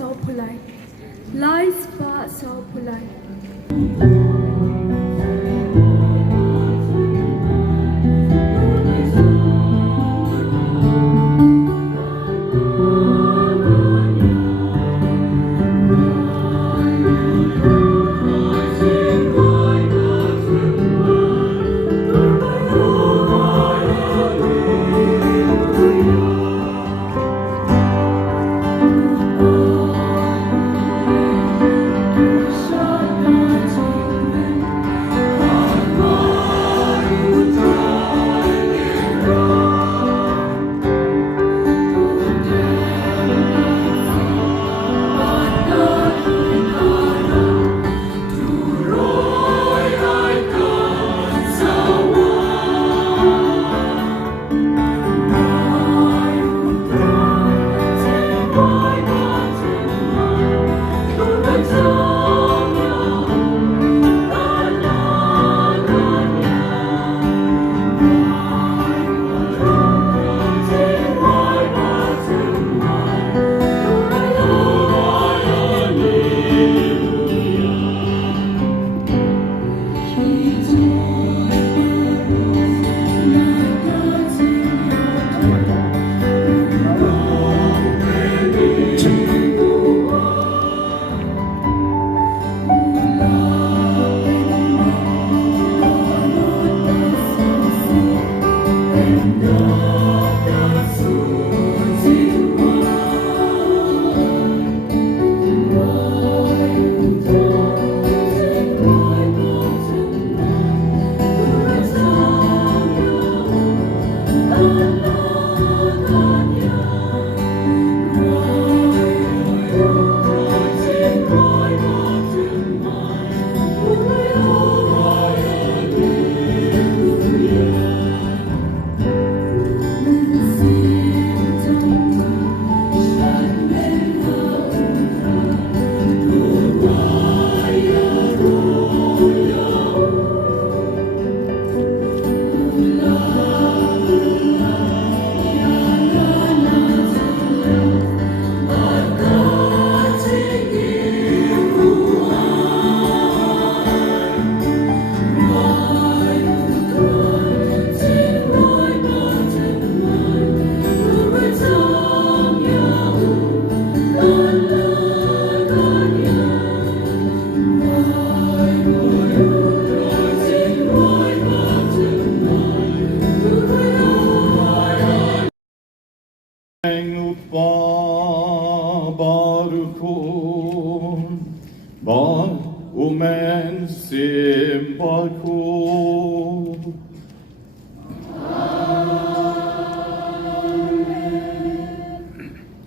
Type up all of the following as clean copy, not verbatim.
sao pulai, lai spa sao pulai.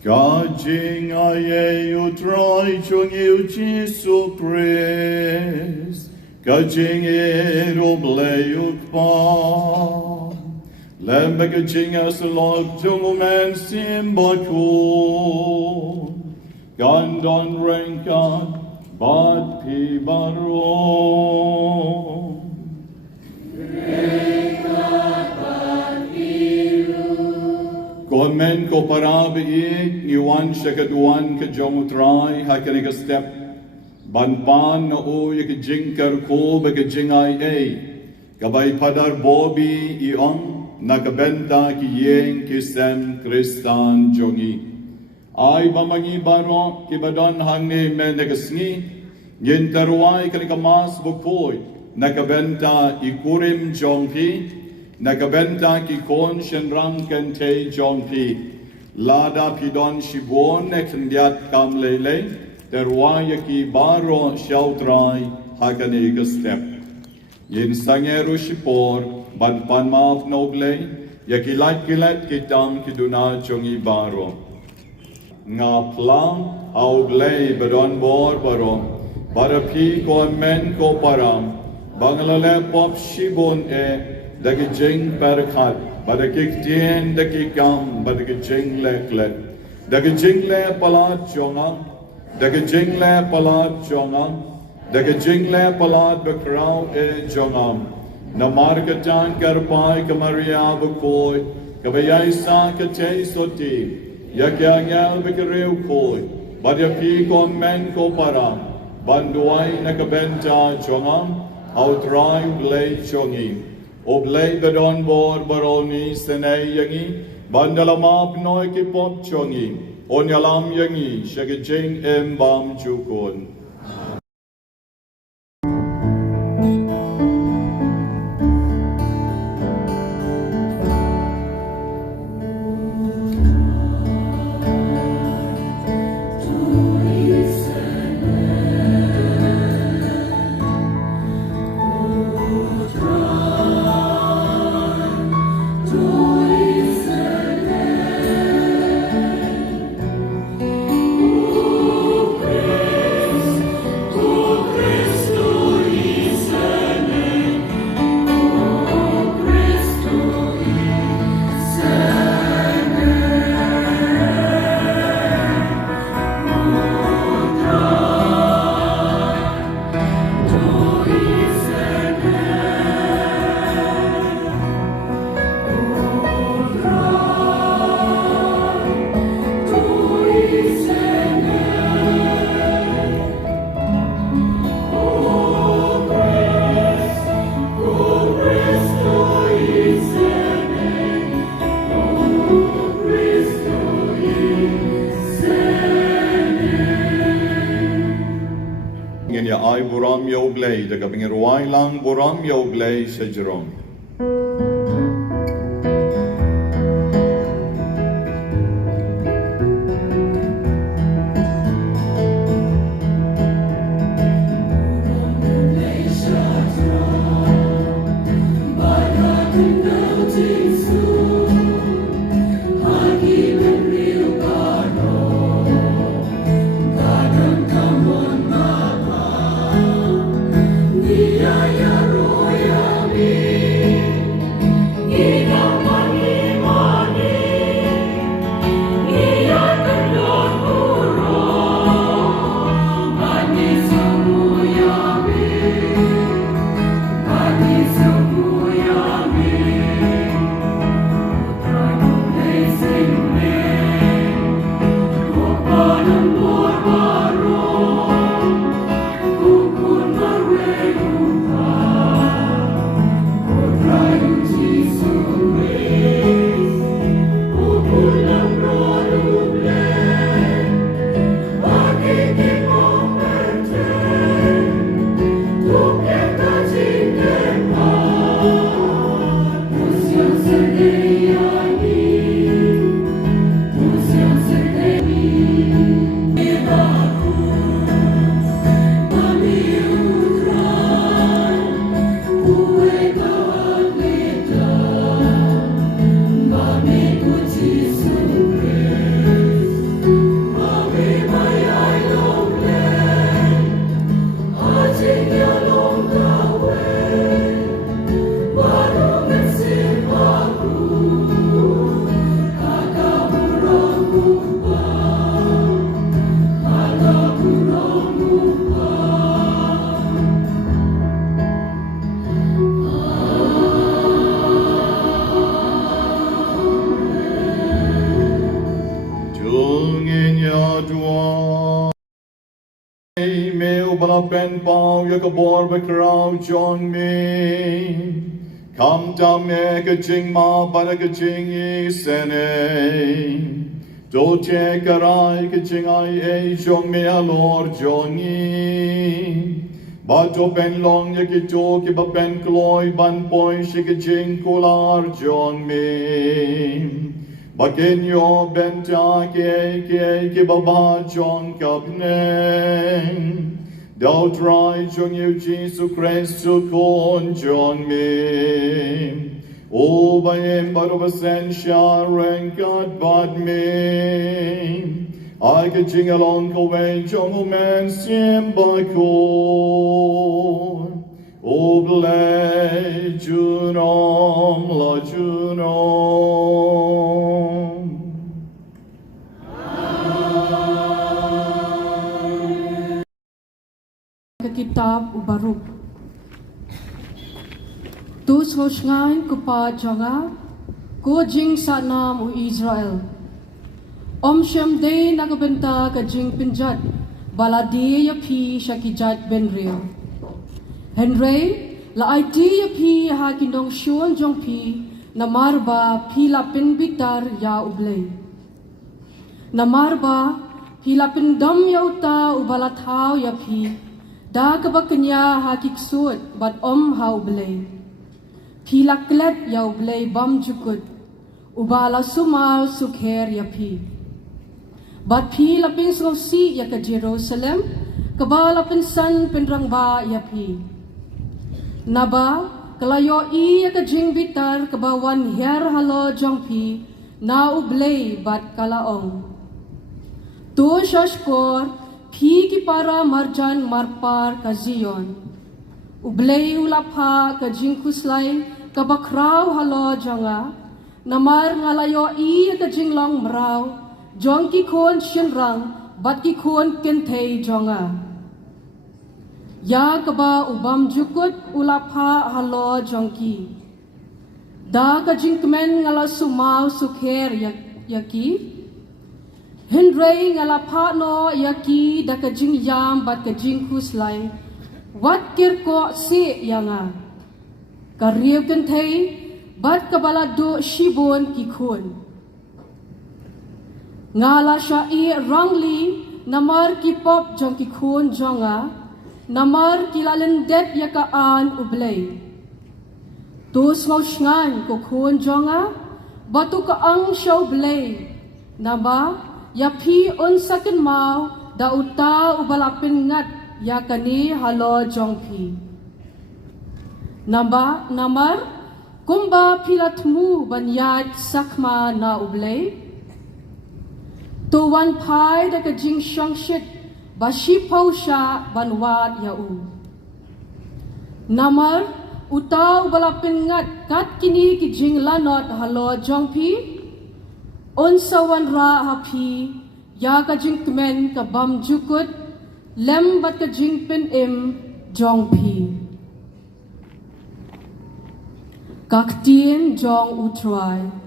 Gajing aye utrai chung yêu Jesu Christ, gajing eroble ukpa, lembe gajing as log chung men sim bakhuid, gandon renkan bad pi baron. Komen ko parabi iwan shakaduan ka jomutrai hakaniga step banpan na o yakajingkar ko bagajingay kabay padar bobi iong nakabenta ki yeng kisem kristan jongi ay bamangi baro kibadon hangne menegasni gintarway kanikamas bukpoy nakabenta ikurim jongki nakabenta ki kon shenrang kente jongpi lada pidon shibon nekandiat kam lele terwaya ki baro shautrai hakaniga step yin sangeru shipor ban panmaaf noble yakilat kilat kitang kiduna jongi baro nga plang augle badon bor baro barapi ko men ko param banglale pop shibon dagi jing perkhat badakik tien dagi kam badagi jing lekle dagi jing le palat jonga dagi jing le palat jonga dagi jing le palat bakrao jonga na markatan karpai kamaria bakhuid kabayai sa kate soti yakyangel bakreu koi Badyapi ko men ko para, banduay nakabenta chongam, outrai blay chongi, oblay dadon bor baroni senay yangi, bandalamap noy kipop chongi, onyalam yangi, shagajing embam chukon. Ay buram yoglay, dagabing ruway lang buram yoglay sa Jerome. Ben Pao Yakabor Bakrao John Me Kam Tam Eka Jing Ma Banaka Jing Yi Sene Do Che Karai Kaching Ai E Jong Me Alor John Yi Bato Ben Long Yakito Kiba Ben Kloy Ban Poi Shikajing Kular John Me Bakenyo Benta Ke Kibaba John Kapneng Thou try John you Jesus Christ to con John me. O by him but of ascension rank God but me. I could jing along away John man sim by call. O blay Junom la Junom. Kitab Ubaruk. Tus hosngain kupa jonga ko jing sa nam u Israel. Om Shem Day nakabenta ka jing pinjat, baladi ya pi shakijat benril. Henry, la ID ya pi ha kinong shuan jong pi, namarba pi la pinbitar ya ublay. Namarba pi la pindam ya uta ubalathaw ya pi, da kabakanya ha kiksut bat om ha ublay. Pi la klet ya ublay bam jukut, ubala sumal sukher ya pi. Bat pi la pinsawsi ya ka Jerusalem, kabala pinsan pinrangba ya pi. Naba, kalayo i ya ka jingbitar kabawan her halo jong pi, na ublay bat kalaong. Tu shashkor, pi ki para marjan marpar ka Zion. Ublay ulapha ka jingkuslay, kabakraw halo jonga, namar ngalayo i ya ka jinglong maraw, jong ki kon shinrang, bat ki kon kentay jonga. Ya kaba ubam jukut ulapha halo jong ki. Da ka jingkmen ngala sumaw sukher yaki. Henry ngalapha no yaki da ka jingyam bat ka jingkuslay. Wat kirko si yanga. Kariw kentay, bat kabalado shibon ki kon. Ngala siya i rangli, namar ki pop jong ki kun jonga, namar kilalendet yakaan ublay. Tus ngaw shngan ko kun jonga, batu kaang siya ublay. Naba, yapi unsakin mau, dauta ubalapin ngat yakani halo jong pi. Naba, namar, kumba pilatmu banyat sakma na ublay. Tuwan pai da ka jing shangshit bashi pausha banwat yau. Namar utaw balapin ngat kat kini ki jing lanot halo jongpi. Unsawan ra hapi ya ka jing kmen ka bam jukut lem bat ka jing pin im jongpi. Kaktien jong utray.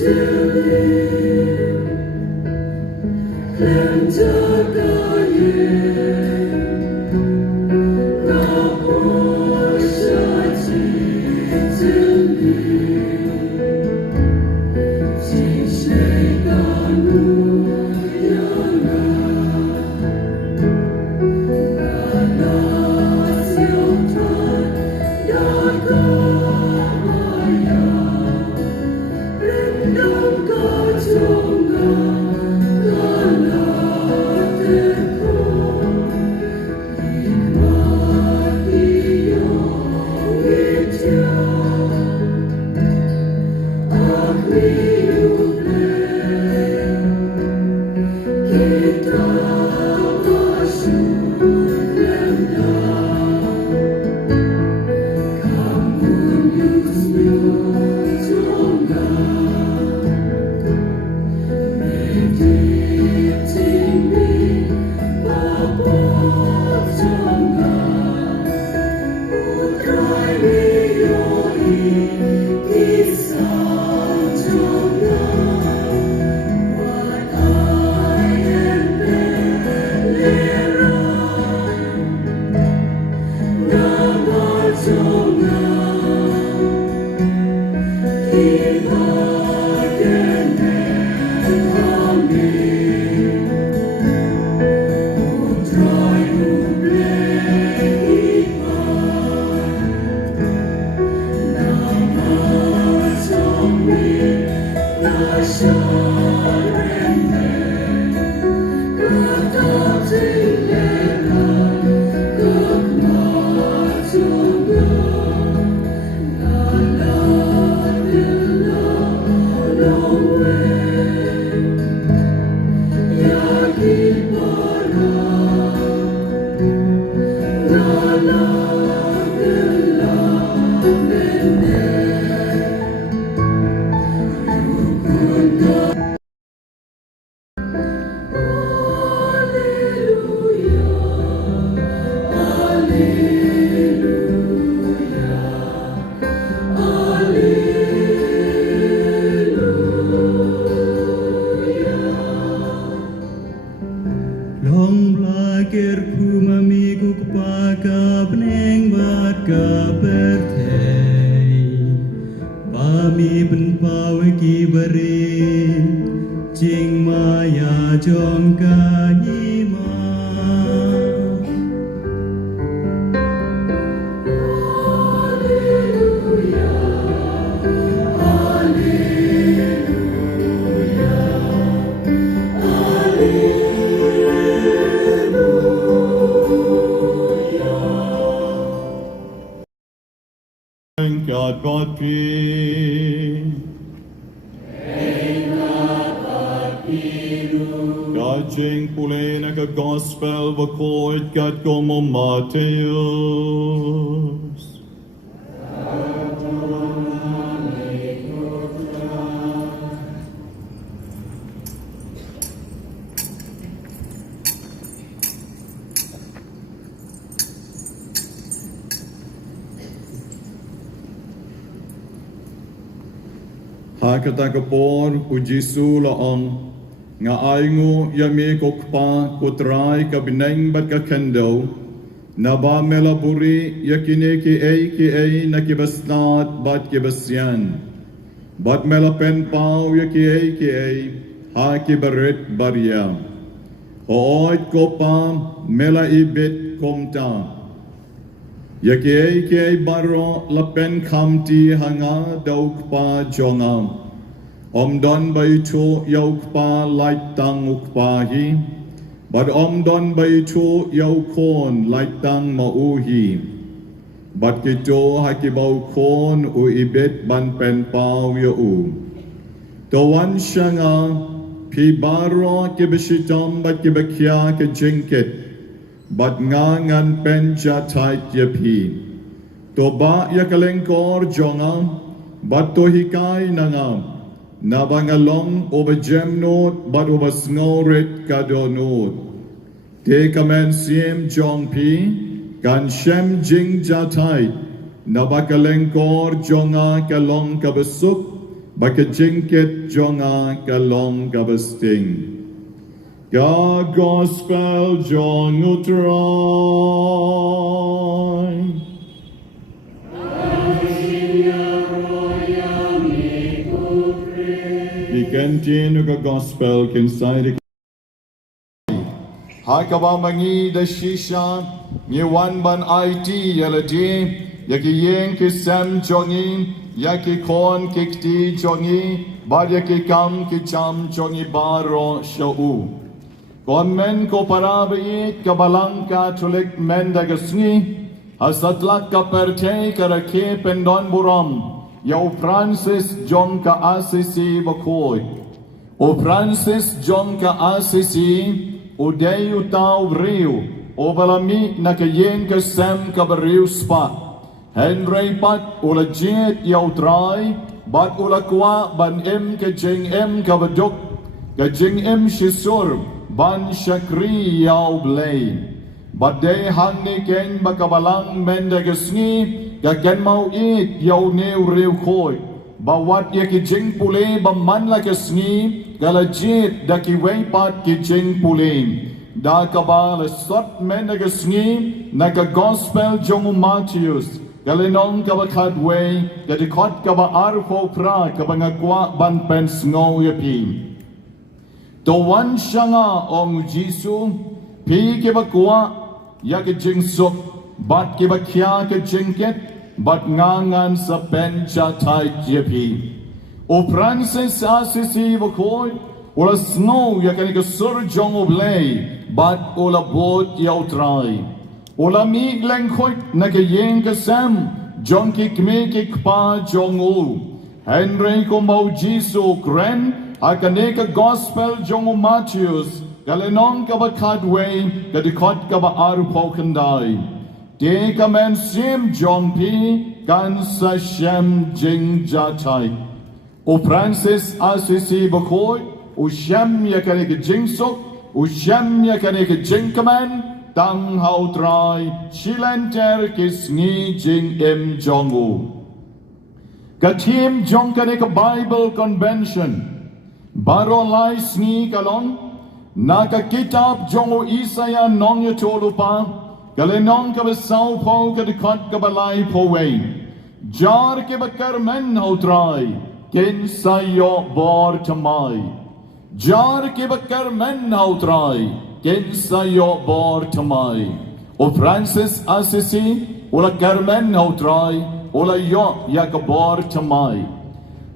Jubilee. Long blaker pumami kukpaka peneng bat kapertei Pami penpawe kibari Jing maya jong kanima Thank God, God be. God jing pulay na ka gospel Bakhuid God como Mateus. Hakatagapor ujisu laong nga aingu yami kokpa kutray kabineng bat kakendo na ba melaburi yakine ki ay na kibasnat bat kibasyan bat melapen pau yaki ay ha kibarit barya hooit kopa mela ibit komta yaki ay baro lapen kamti hanga daukpa jonga Om don bay cho yauk pa light tang uk pa hi, but om don bay cho yauk kon light tang mauhi, but kito hakibau kon u ibet ban pen pau ya u. Tawan shanga pi baro kibishitam bat kibakya ke jingkit, but ngan pen jatait ya pi. Toba ya kalengkor jonga, but to hikai nangam. Nabangalong over gemnot but over snorit kadonot. Te kamen siem jong pi kan shem jing jatai nabakalengkor jonga kalong kabasuk bakajingkit jonga kalong kabasting. Ga gospel jong utray. Continue the gospel inside Hakaba mangi da shisha ni wan ban IT yaladi yaki yen ki sam jongi yaki kon kikti jongi bad yaki kam ki cham jongi baro shau kon men ko parabi kabalang ka tulik men dagasni hasatlak ka perte karake pendon buram Yo Francis John ka Assisi Bakhuid. O Francis John ka Assisi, o deyu tau riu, o balami na kayen ka sem ka bariu spa. Henry pat ula jet yaw try, bat ula kwa ban ka jing ka baduk, ka jing shisur, ban shakri yaw blay. Bat day hangni ken bakabalang mendagasni, Gagan mau it yaw neu reu koi bawat ya ki jing pule ba man la ka sngi galajit da ki weipat ki jing pule da ka ba la sot men na ka sngi na ka gospel jomu Matthews galinong ka ba kadway da di kot ka ba arfo pra ka ba ngakwa ban pen sngo ya pi to wan shanga ong jisu pi ke ba kwa ya ki jing sok bat ki ba kya ke jingket bat ngangan sa pencha tai jepi o Francis Assisi Bakhuid ula snow ya kanika sur jong oblay bat ula bot yaw try ula mig leng khoit na ke yen ka sam jong ki kme ki kpa jong u Henry ko mau jisu kren akanika gospel jong o Matthews galenong ka ba kadway ka dikot ka ba aru pokandai Te kamen sim jong pi kan sa shem jing jatai. O Francis Assisi Bakhuid, o shem ya kane ke jing sok, o shem ya kane ke jing kamen, tang hao trai, shilenter kis ngi jing im jong u. Ka team jong kane ke Bible Convention, baro lai sni kalong, na ka kitab jong o Isaya non ya tolu pa, kalenong ka besau po ka dekat ka balay po way. Jar ke bakar men hao trai, ken sayo bor tamay. Jar ke bakar men hao trai, ken sayo bor tamay. O Francis Assisi, ula karmen hao trai, ula yo ya ka bor tamay.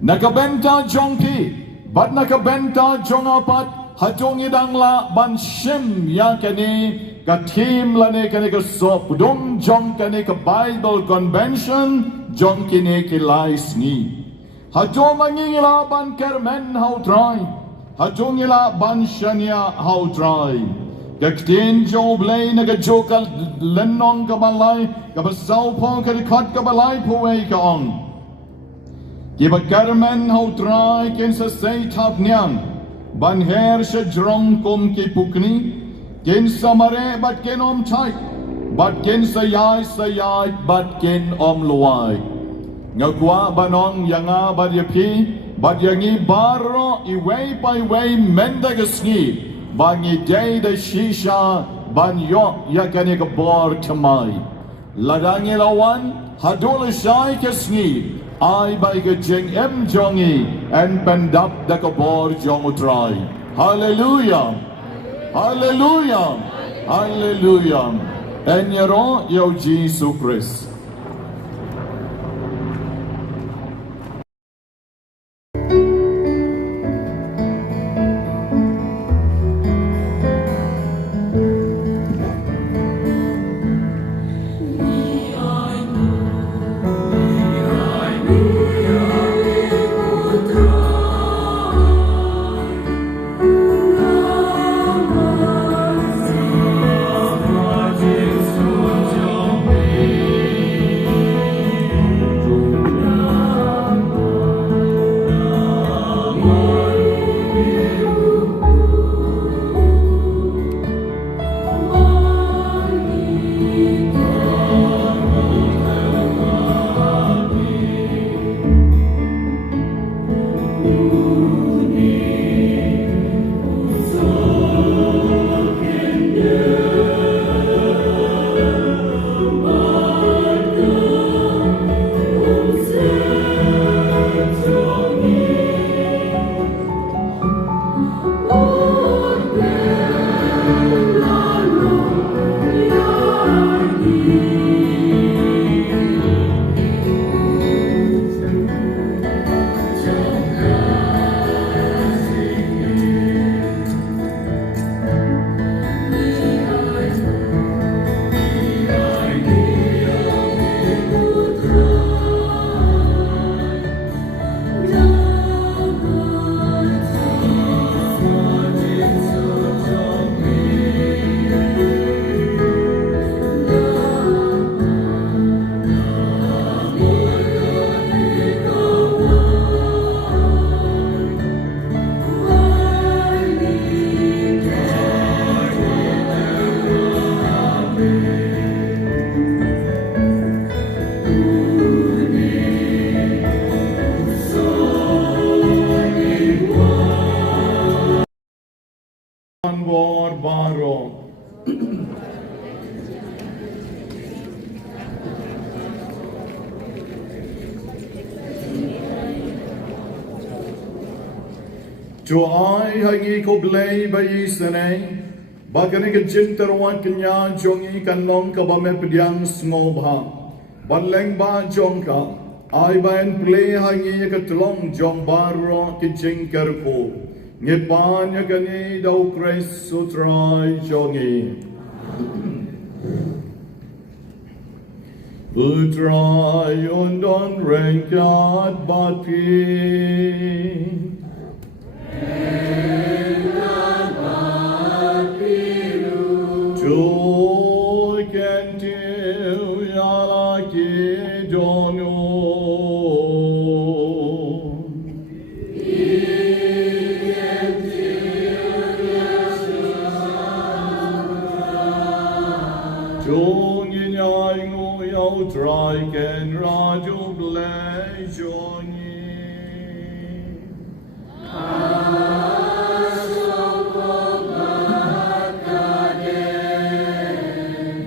Nakabenta jongki, bat nakabenta jongapat, hatong idang la ban shim ya kani, ka team la ne kani ka sop, dum jong kani ka Bible Convention, jong kini ki lais ni. Hatong mangingila ban kermen hao try, hatong ila ban shania hao try. Kaktin Jubilee na ka jokal lenong ka balay, ka basaw po ka dikat ka balay po ay ka on. Kiba kermen hao try kin sa say tap niyan, ban her siya drong kum ki pukni, kin sa mare bat kin om tight, bat kin sa yay, bat kin om luway. Ngagwa banong yanga badyapi, badyangi baro iway pa iway mendagasngi, bangi day da shisha, banyo yakani ka bor tamay. Ladangi lawan, hadula shay kasngi, ay bay ka jing em jongi, and pendap da ka bor jong utray. Hallelujah! Hallelujah! Hallelujah! Enyero yaw Jesus Christ. Baro. Jo ai hangi ko blay bayi sene, bagani ke jinterwan kenya jongi kanong kabame pediang smobha, baleng ba jongka, ai bayan play hangi ke telong jong baro ke jingkerko. Ngepan ya kani dau kres sutrai jongi. Utrai undon rengkat bati. Joy canti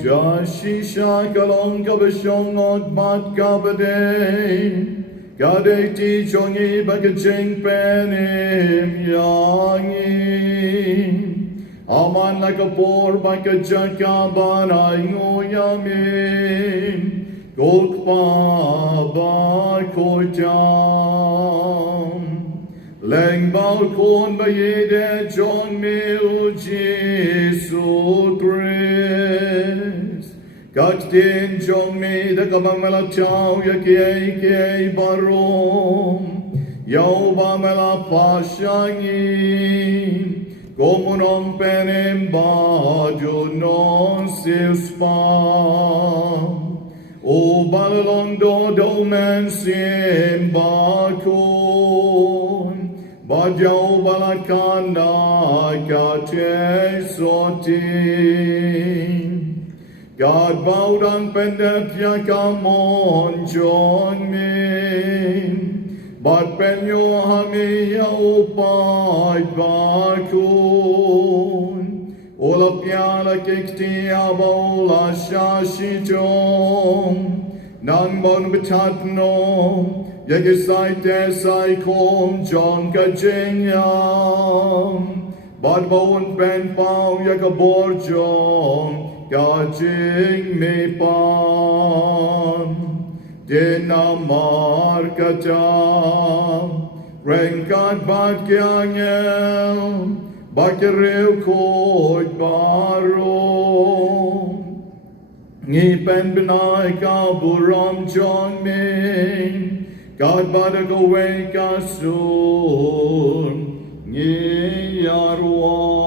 Jashisha kalong kabashong od mat kabade, kade ti chongi bakaching penim yangi, aman like a poor bakachaka banay ngoyamin, golkpa bakoyam, leng balkon bayede chong mil Jesu Christ. Kat din jong me da kabang malachao ya kiay barom yau ba mala pasyangi komunong penem ba non sispa o balalong do men sim bakon badyaw balakanda kate sotin God bowed on pendant yakamon John me, but ben yo hami yaupay bakun, olap yala kikti abola shashi jong, nang bon betatno, yagisai desai kom John kajinyam, but bon ben pao yakabor jong, Gajing me pan, dinamar kata, rengkat bat kyangel, bakireu koi baro, ngipen benai ka buram jong me, God badak away kasun, ngi yarwa.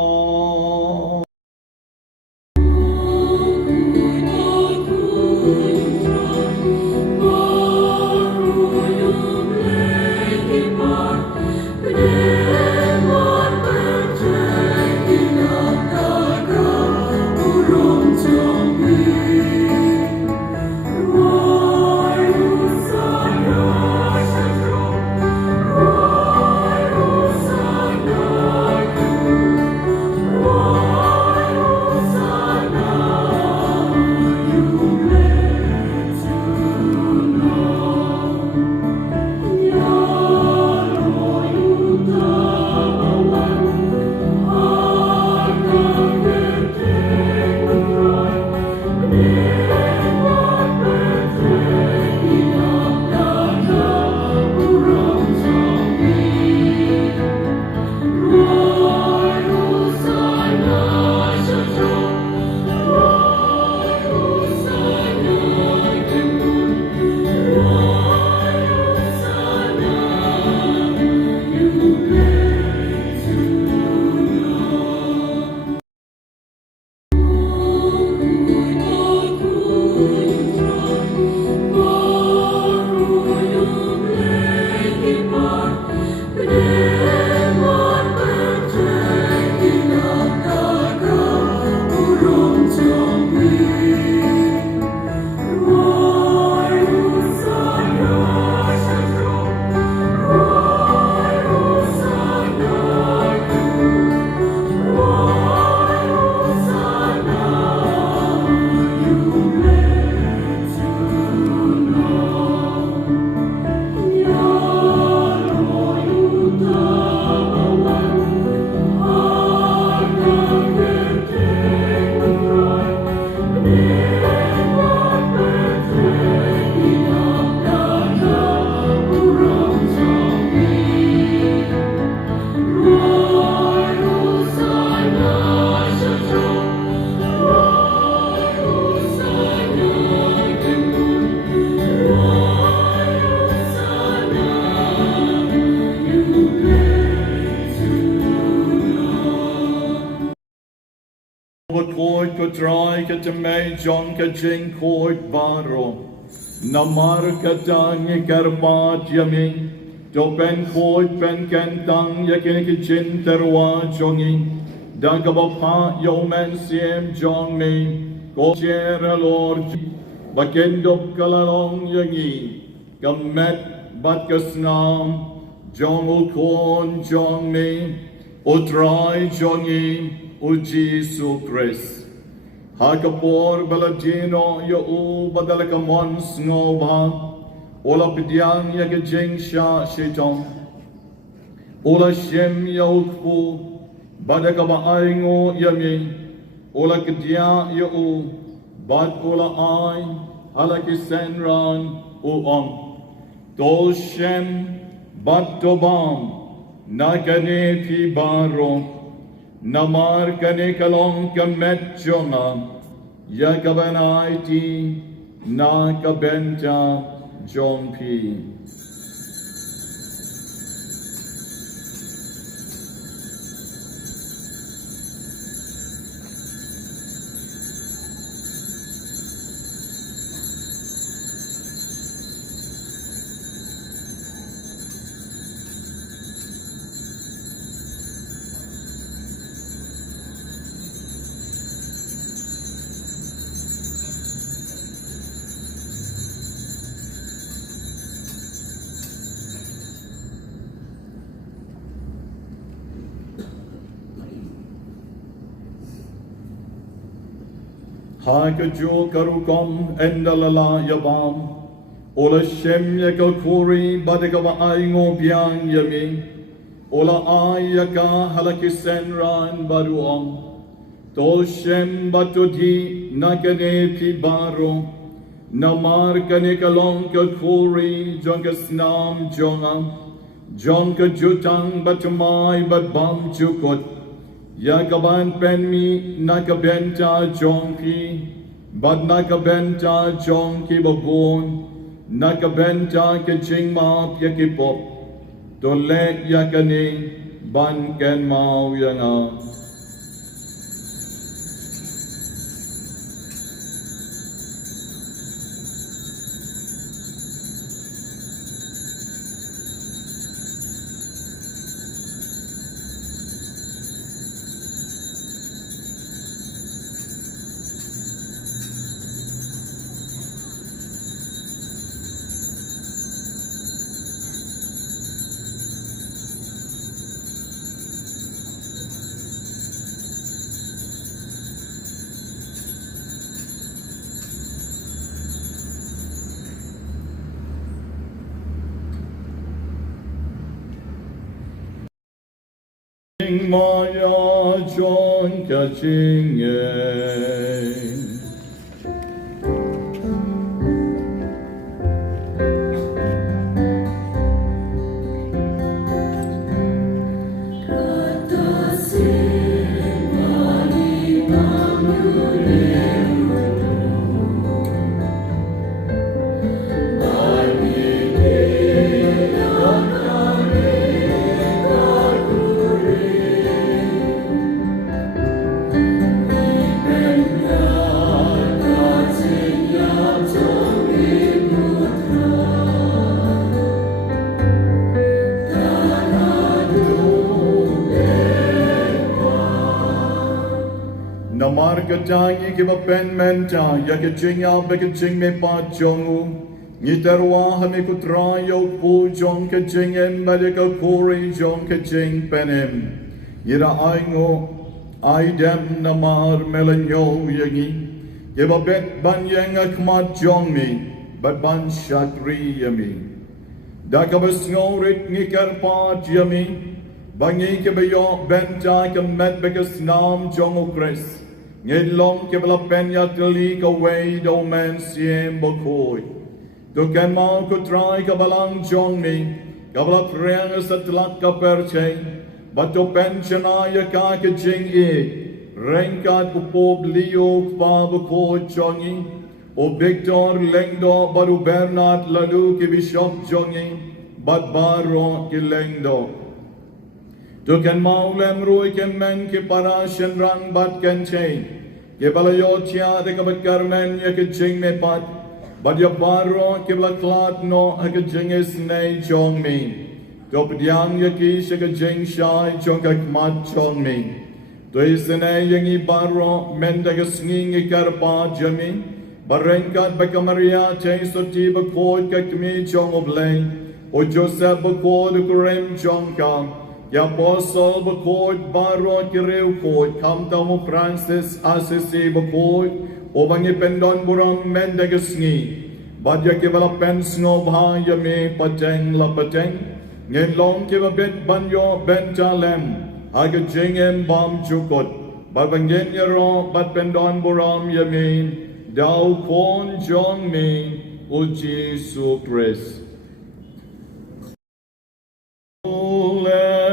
Bakhuid ko try ka tamay John ka jing koit baro. Namar ka tang ikarpat yami. Do pen koit pen kentang yakin ki jin terwa jongi. Dagabapa yo men siem jong me. Ko jera lord. Bakendop kalalong yangi. Gamet bat kasnam. Jong ulkon jong me. Utray jongi. O Jesu Christ. Hakapor baladino yo badalakamons ngobha. Ola pidyang yagajing sha shitong. Ola shem yaukpu. Badakabaingo yami. Ola kadya yo bad ola ay. Halakisenran uong. Tol shem bad tobam. Nakane pi baro. Namar kane kalong kamet jonga, yakabanai na kabenta jongpi. Hakajo karukom endalala yabam. Ola shem yakakuri badagaba aingo biang yami. Ola ayaka halakisenran baruong. Tol shem batudi nakane pibaro. Namar kane kalong kakuri jongasnam jonga. Jonka jutang batumai badbam jukot. Yakaban penmi nakabenta jonki, bad nakabenta jonki babon, nakabenta kachingma yakipop, tole yakani ban ken mau yanga. Maya John catching Markatangi kiba pen menta yakaching ya bekaching me pa jongu Niterwa hame kutra yo pu jong kaching em badika kuri jong kaching penem Yira aingo aidem namar melanyo yangi Kiba bet ban yang akmat jong mi but ban shatri yami Dakabas ngorit ngikarpat yami Bangi kiba yo benta kamet bekas nam jongu kres Ngedlong ke bala penya teli ka way do men siem Bakhuid. Do ken mau ko try ka balang jong mi. Ka bala preng sa tlak ka perche. Bato pensiona ya ka ke jing e. Rengkat upob liok pa Bakhuid jongi. O Victor lengdo baru Bernard lalu ke bishop jongi. Bat baro ke lengdo. Do ken mau lem rui ke men ke para shenrang bat ken chain. Kebalayotia de Kabakarmen Yakajing me pat, but your barro Kiblaklat no Hakajing is nay chong me. Topidyang Yaki Shakajing Shai Chongak Mat Chong me. To isene Yangi barro Mendagasning Karpa Jami, Barenkat Bakamaria Chaisoti Bakhuid Kakmi Chong Oblay, O Joseph Bakhuid Kurem Chongka. Ya Apostle Bakhuid Baro Kireu Khoid Kamtamo Francis Assisi Bakhuid Obangi Pendon Buram Mendagasni Badya Kivala Pensno Bha Yame Pateng La Pateng Ngen Long Kiva Bet Banyo Bentalem Agajingem Bam Chukot Babangen Yaro Bat Pendon Buram Yame Dao Kon Jong Me Uji Sukres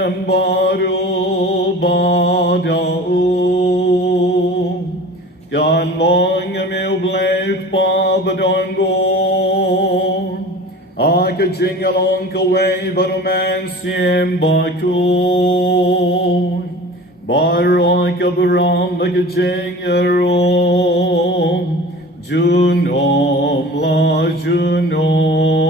Baru badau Gan long meu bleef pa badongo Aka jingalong kaway baruman sim Bakhuid Baroy kabaram like a jingaro Junom la Junom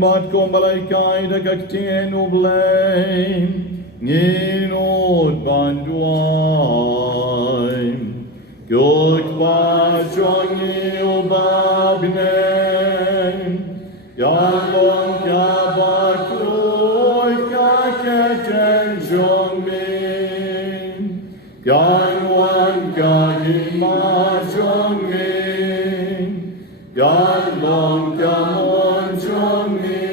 Bat kom balaikai de kaktien oblein Ninod banduai Gyok ba jongi obabnen Yalong ka bakroy ka keten jongmin Ganwan ka hima jongmin Ganlong ka mon jongmin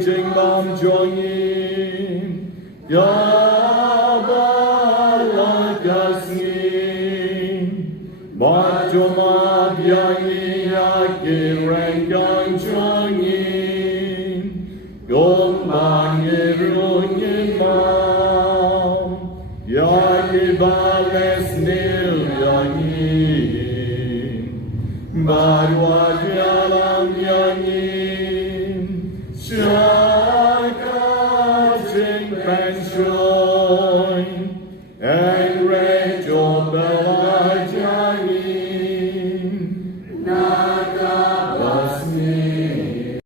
Jing bam joing ya balagasni Bajoma byangi yaki rengang joing Gombang irungi mam Yaki bales nil yangi Barwad yalam yangi Shaka Jing Penshoi and Rachel Bella Jani Naga Basni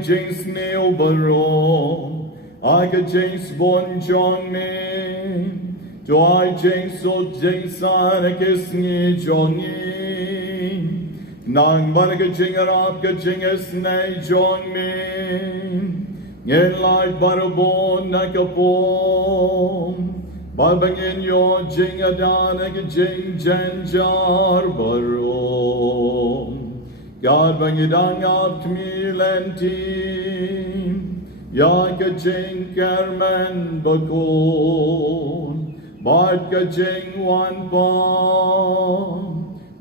Jing Snail Baro I could James Bon John Me Do I Jing So Jing Sana Kisni Johnny Nang barga jingarap ka jingas nay jong min Ngin light barabon na kapom Babangin yo jingadan na ka jing janjar barom God bangidang up tmilentim Ya ka jing karman bakon Bart ka jing wan pom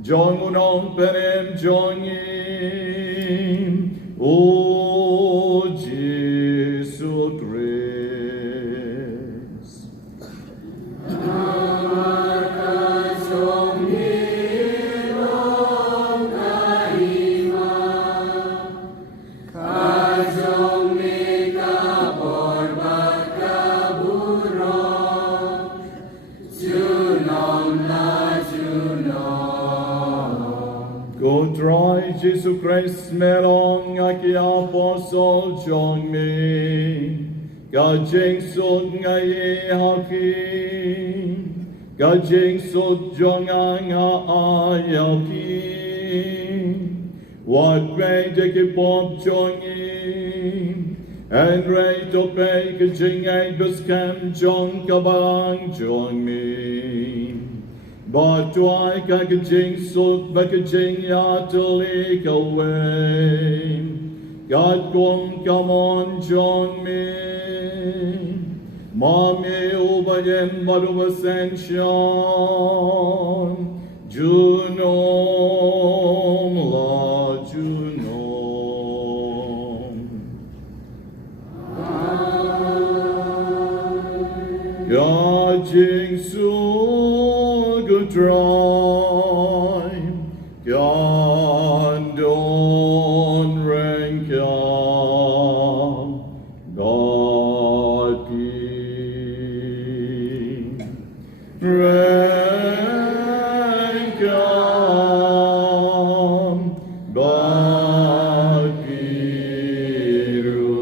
Jong unong perem jongim O Jesus Christ Go try Jesus Christ melong aki apostle jong me Ka jing sot ngai haki, ka jing sot jonga nga ayaki. What great ke pop jongi, and right to pay ka jing ay buskam jong kabang jong mi. But to I ka jing sot ba ka jing ya to leak away. God come on John me. Mami ubayem maruba sensyon. Junom la junom. God jing so good try. God don't rank God King. Rank God Kiru.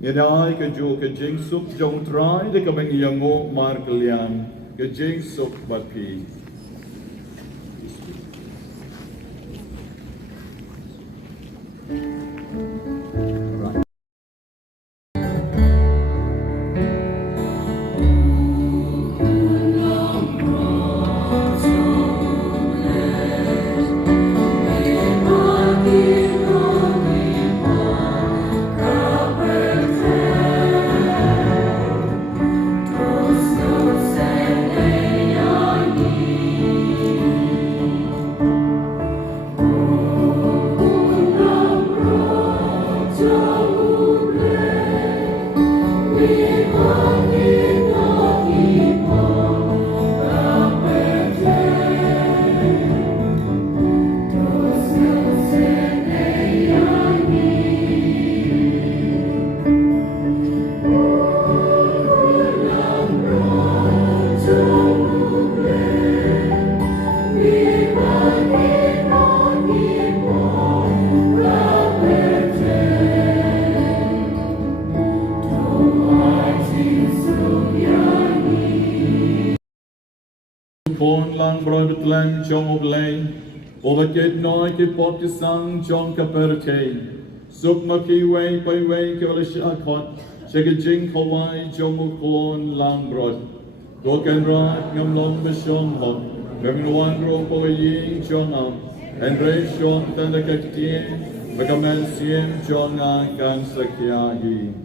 Yadai ka jo ka jing sup jong try de ka bang yango mar kalian ka jing sup bapi. Phone lang brood lang chong oblay, overkit noi ki pop ki sang chong kaperte, sup maki way by way ki wala shakot, shaka jing kawai chong phone lang brood, dokan rat ngam long bishong hok, ngam nuan ro po ying chong am, and ray shong tanda kaktie, bakaman siem chong ang kan sakyahi.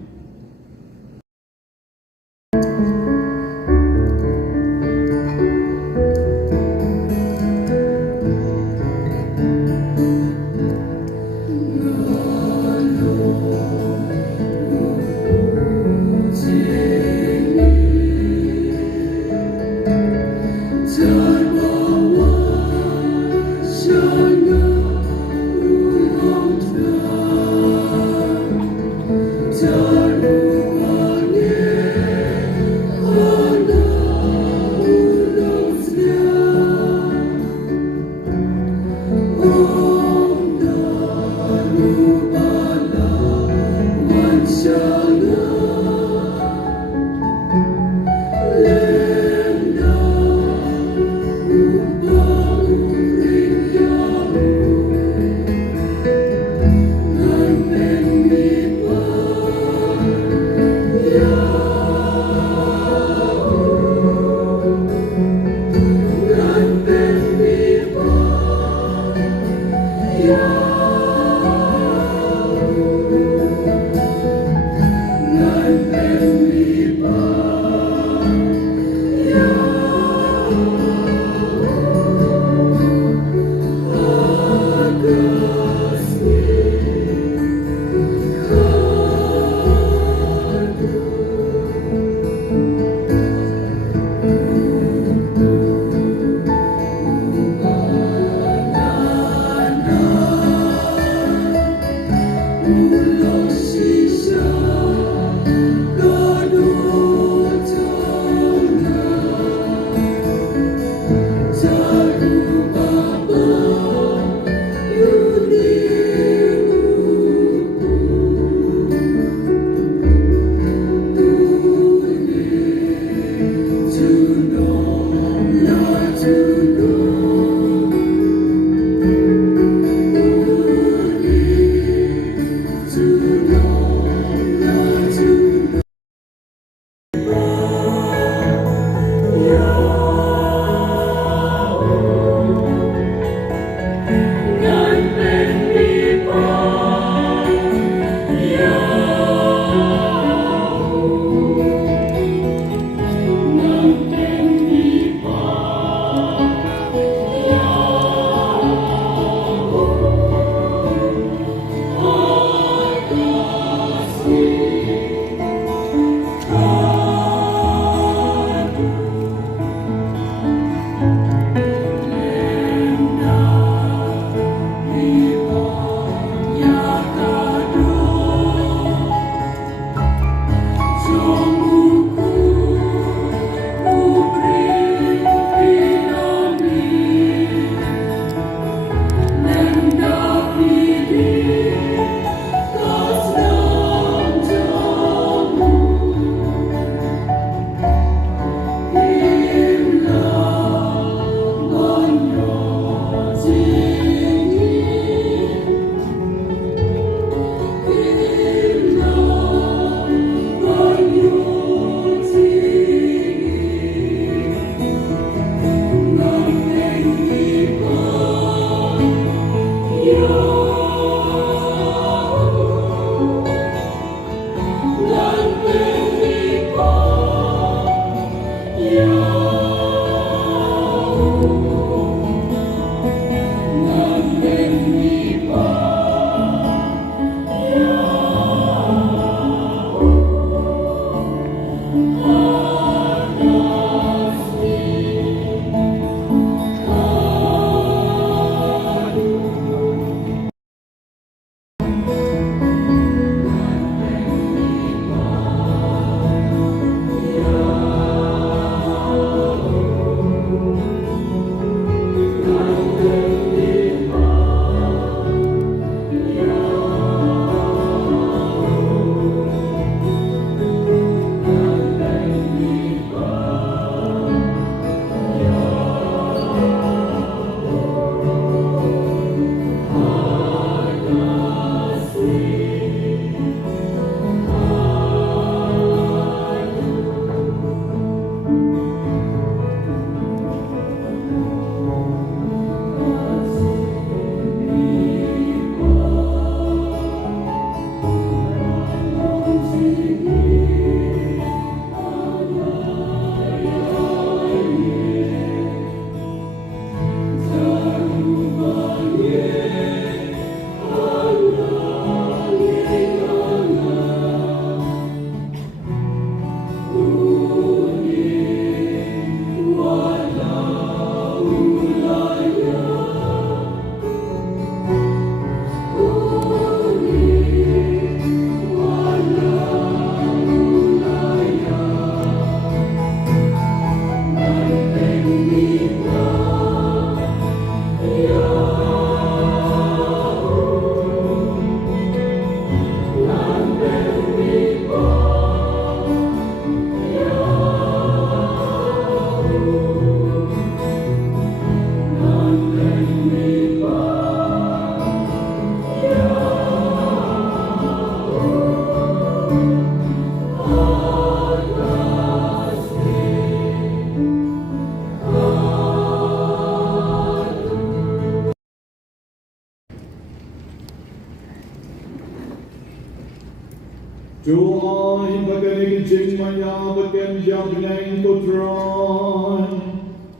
Chúa ơi, bà cái này chính mà nhà bà kèm dọc nhanh của trai.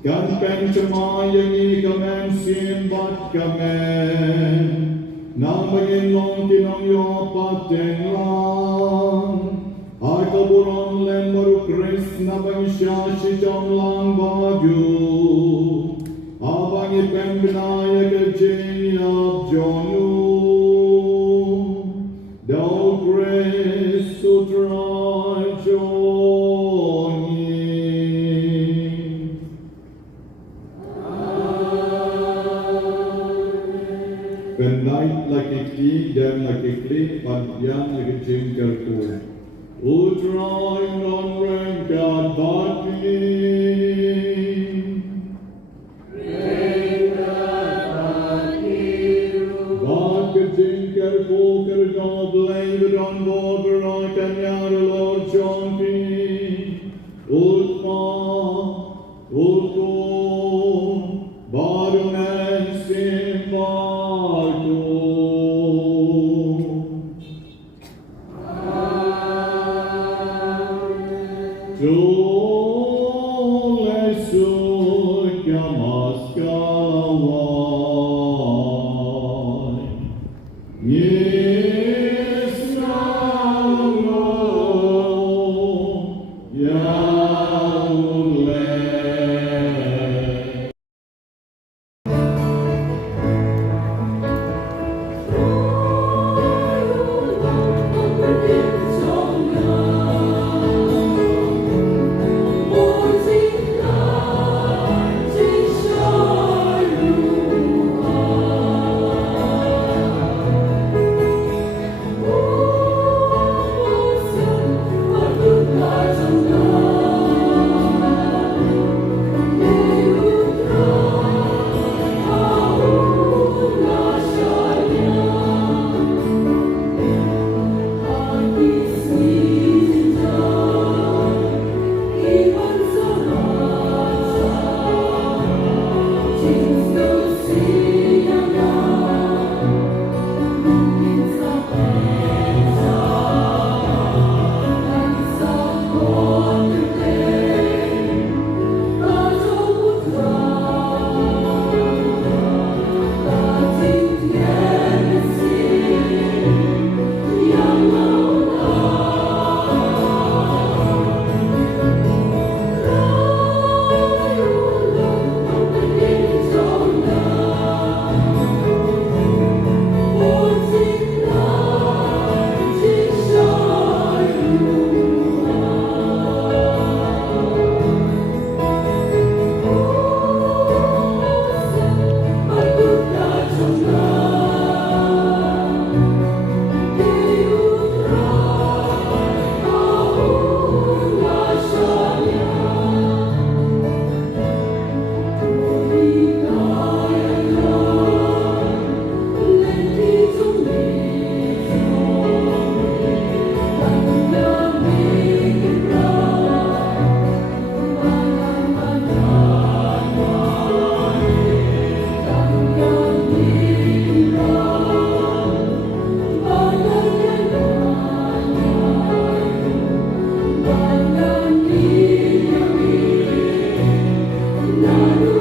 Căn bèn cho mai yang y cầm em xin bắt cầm em. Nang bagin long kinang yo pateng lang. Ai ka buron len baru Chris na bang siya si jong lang bagyo. Abang ipem binaya ka jing yap jonu. Thou grace to try journey. Penait laki kli, dem laki kli, panjang laki jingkar ku. Utrai non rengkat bati. Bak jingkar ku kerja blame on board kan yara Lord John P. Utma, utko, baru mesin baru. Naru